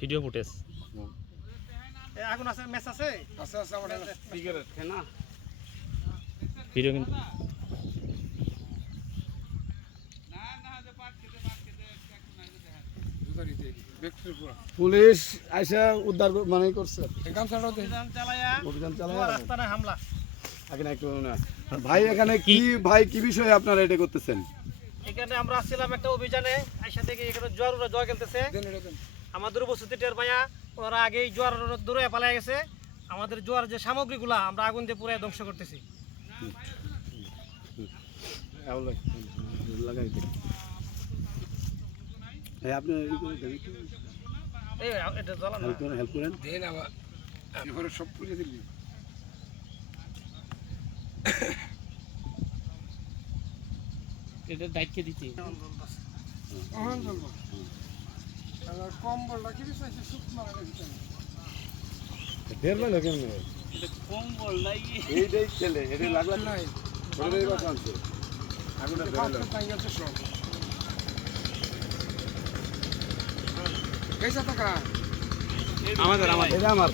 Video footage আগুন আছে match আছে আমার সিগারেট খায় না ভিডিও কিন্তু পুলিশ আইসা উদ্ধার মানে করছে অভিযান চালায়া রাস্তায় হামলা। আগে না একটু ভাই এখানে কি ভাই কি বিষয়ে আপনারা এটা করতেছেন? এখানে আমরা আসছিলাম একটা অভিযানে, আইসা থেকে এখানে জোয়ার খেলতেছে। আমাদের উপস্থিতি টের পাইয়া ওরা আগেই জোয়ার দূরে পালিয়ে গেছে। আমাদের জোয়ার যে সামগ্রীগুলা আমরা আগুন দিয়ে পুরো ধ্বংস করতেছি। আপনি এই এটা জ্বালানো হেল্প করেন সব পুড়িয়ে দিবি। এটা দায়িত্ব দিতে কম্বলটা কি বিষয় সুপ মারা গেছে দেড় বেলা কেন এটা কম্বল নাই এইটাই ছেলে এটা লাগলা নাই ওটাই কথা আছে আগুনটা ধরে গেছে সব কয়টা টাকা আমাদের এটা আমার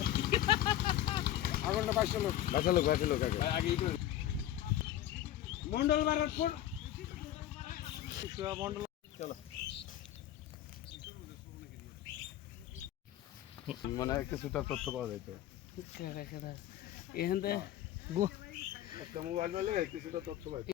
আগুনটা বাঁচালো কাকে আগে মন্ডল বারাতপুর মন্ডল। চলো মানে কিছুটা তথ্য পাওয়া যাইতো এখান থেকে একটা মোবাইল বলে কিছুটা তথ্য পাইতো।